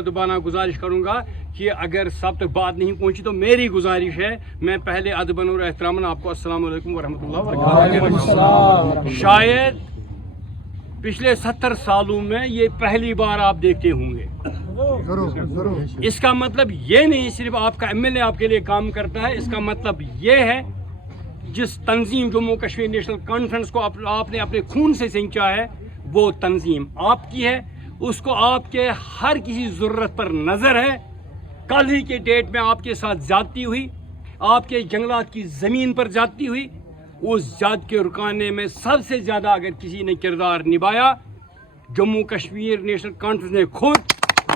मुअद्दबाना गुजारिश करूँगा कि अगर सब तक बात नहीं पहुँची तो मेरी गुजारिश है, मैं पहले अदबन और एहतरामन आपको अस्सलाम वालेकुम वरहमतुल्लाहि वबरकातुहू। शायद पिछले 70 सालों में ये पहली बार आप देखते होंगे। इसका मतलब ये नहीं सिर्फ आपका एमएलए आपके लिए काम करता है, इसका मतलब ये है जिस तंजीम जम्मू कश्मीर नेशनल कॉन्फ्रेंस को आपने अपने खून से सिंचा है, वो तंजीम आपकी है, उसको आपके हर किसी ज़रूरत पर नज़र है। कल ही के डेट में आपके साथ ज़्यादती हुई, आपके जंगलात की ज़मीन पर ज़्यादती हुई, उस ज़्यादती के रुकाने में सबसे ज़्यादा अगर किसी ने किरदार निभाया, जम्मू कश्मीर नेशनल कॉन्फ्रेंस ने खुद,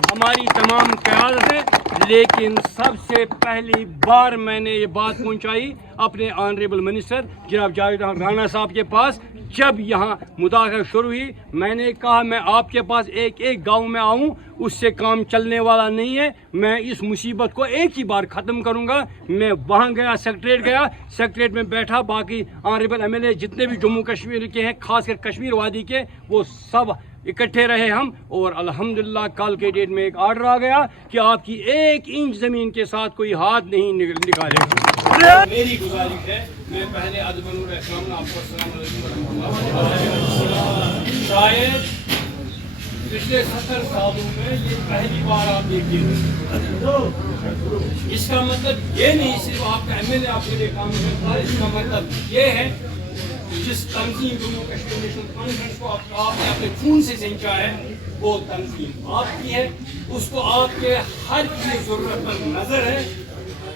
हमारी तमाम क़यादत है। लेकिन सबसे पहली बार मैंने ये बात पहुंचाई अपने ऑनरेबल मिनिस्टर जनाब जावेद राणा साहब के पास, जब यहाँ मुदाखलत शुरू हुई। मैंने कहा मैं आपके पास एक एक गांव में आऊँ, उससे काम चलने वाला नहीं है, मैं इस मुसीबत को एक ही बार ख़त्म करूँगा। मैं वहाँ गया, सेक्रेटरीट गया, सेक्रेटरीट में बैठा, बाकी ऑनरेबल एमएलए जितने भी जम्मू कश्मीर के हैं, खासकर कश्मीर वादी के, वो सब इकट्ठे रहे हम, और अल्हम्दुलिल्लाह कल के डेट में एक ऑर्डर आ गया कि आपकी 1 इंच ज़मीन के साथ कोई हाथ नहीं निकालेगा। मेरी गुजारिश है, मैं पहले अदबन और एहतराम आपको अस्सलाम वालेकुम वरहमतुल्लाहि वबरकातुहू। शायद पिछले 70 सालों में ये पहली बार आप देखिए। इसका मतलब ये नहीं सिर्फ आपका एमएलए आपके लिए काम करता है, इसका मतलब ये है जिस तंजीम जम्मू कश्मीर नेशनल कॉन्फ्रेंस को आपने अपने खून से सिंचा है, वो तंजीम आपकी है, उसको आपके हर किसी ज़रूरत पर नज़र है।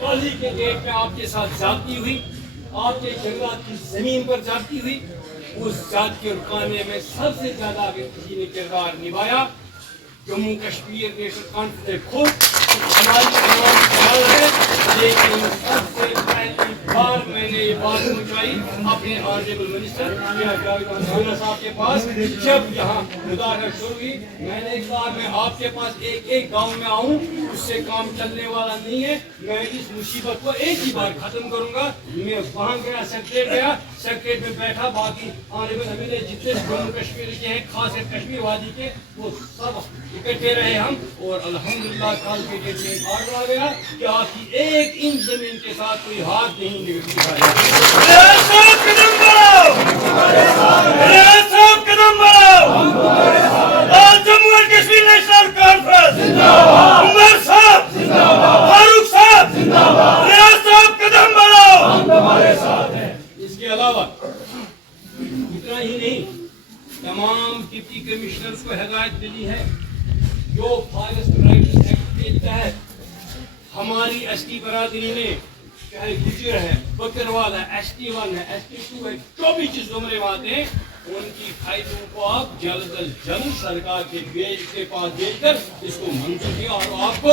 कल ही के डेट में आपके साथ ज़्यादती हुई, आपके जंगलात की ज़मीन पर ज़्यादती हुई, उस ज़्यादती के रुकाने में सबसे ज़्यादा अगर किसी ने किरदार निभाया, जम्मू कश्मीर नेशनल कॉन्फ्रेंस ने खुद, हमारी तमाम ख्याल है। लेकिन सबसे पहली बार मैंने ये बात पहुंचाई अपने ऑनरेबल मिनिस्टर राणा साहब के पास, जब यहाँ मुदाखलत शुरू हुई। मैंने कहा मैं आपके पास एक एक गांव में आऊँ, उससे काम चलने वाला नहीं है, मैं इस मुसीबत को एक ही बार ख़त्म करूँगा। मैं वहाँ गया, सेक्रेटरीट गया, सेक्रेटरीट में बैठा, बाकी ऑनरेबल एमएलए जितने जम्मू कश्मीर के हैं, खासकर कश्मीर वादी के, वो सब इकट्ठे रहे हम, और अल्हम्दुलिल्लाह कल के डेट में ऑर्डर आ गया कि आपकी 1 इंच ज़मीन के साथ कोई हाथ नहीं निकालेगा। Jammu and Kashmir national conference Umar साहब जिंदाबाद, फारूक साहब जिंदाबाद, रियाज साहब कदम बढ़ाओ, हम तुम्हारे साथ हैं। इसके अलावा इतना ही नहीं, तमाम डिप्टी कमिश्नर्स को हिदायत मिली है, जो फॉरेस्ट राइट्स एक्ट के तहत हमारी एसटी बरादरी ने, चाहे गुजर है, बकरवाल है, ST1 है, ST2 है, जो भी चीज उम्र आते हैं, उनकी फाइलों को आप जल्द अज जल्द सरकार के पास भेजकर इसको मंजूर किया, और आपको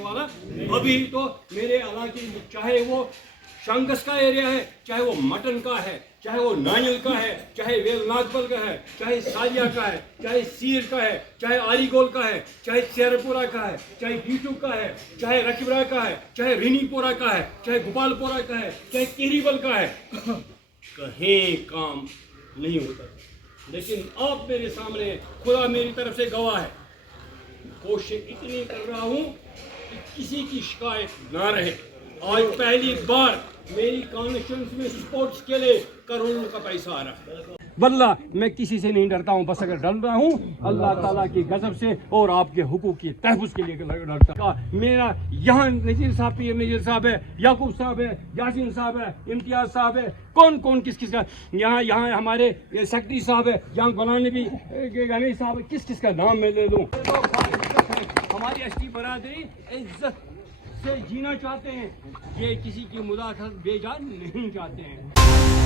वाला अभी तो मेरे इलाके में, चाहे वो शंगस का एरिया है, चाहे वो मटन का है, चाहे वो नायल का है, चाहे वेल नागबल का है, चाहे सालिया का है, चाहे सीर का है, चाहे आलीगोल का है, चाहे शेरपुरा का है, चाहे डीटू का है, चाहे रकीबरा का है, चाहे रिनीपुरा का है, चाहे गोपालपुरा का है, चाहे केरीबल का है, कहीं काम नहीं होता। लेकिन अब मेरे सामने खुदा मेरी तरफ से गवाह है, कोशिश इतनी कर रहा हूँ कि किसी की शिकायत ना रहे। आज पहली बार मेरी कॉन्स्टिट्यूंसी में स्पोर्ट्स के लिए करोड़ों का पैसा आ रहा है। वल्ला मैं किसी से नहीं डरता हूँ, बस अगर डर रहा हूँ अल्लाह ताला की गजब से और आपके हुकूक की तहफ़्फ़ुज़ के लिए डरता। मेरा यहाँ नज़ीर साहब, पीर नज़ीर साहब है, याकूब साहब है, यासीन साहब है, इम्तियाज़ साहब है, कौन कौन किस किस का, यहाँ हमारे सेक्रेटरी साहब है, यहाँ गुलाम नबी गणेश साहब है, किस किस का नाम मैं ले लूँ। हमारी एसटी बरादरी इज्जत से जीना चाहते हैं, ये किसी की मुदाखलत बेजा नहीं चाहते हैं।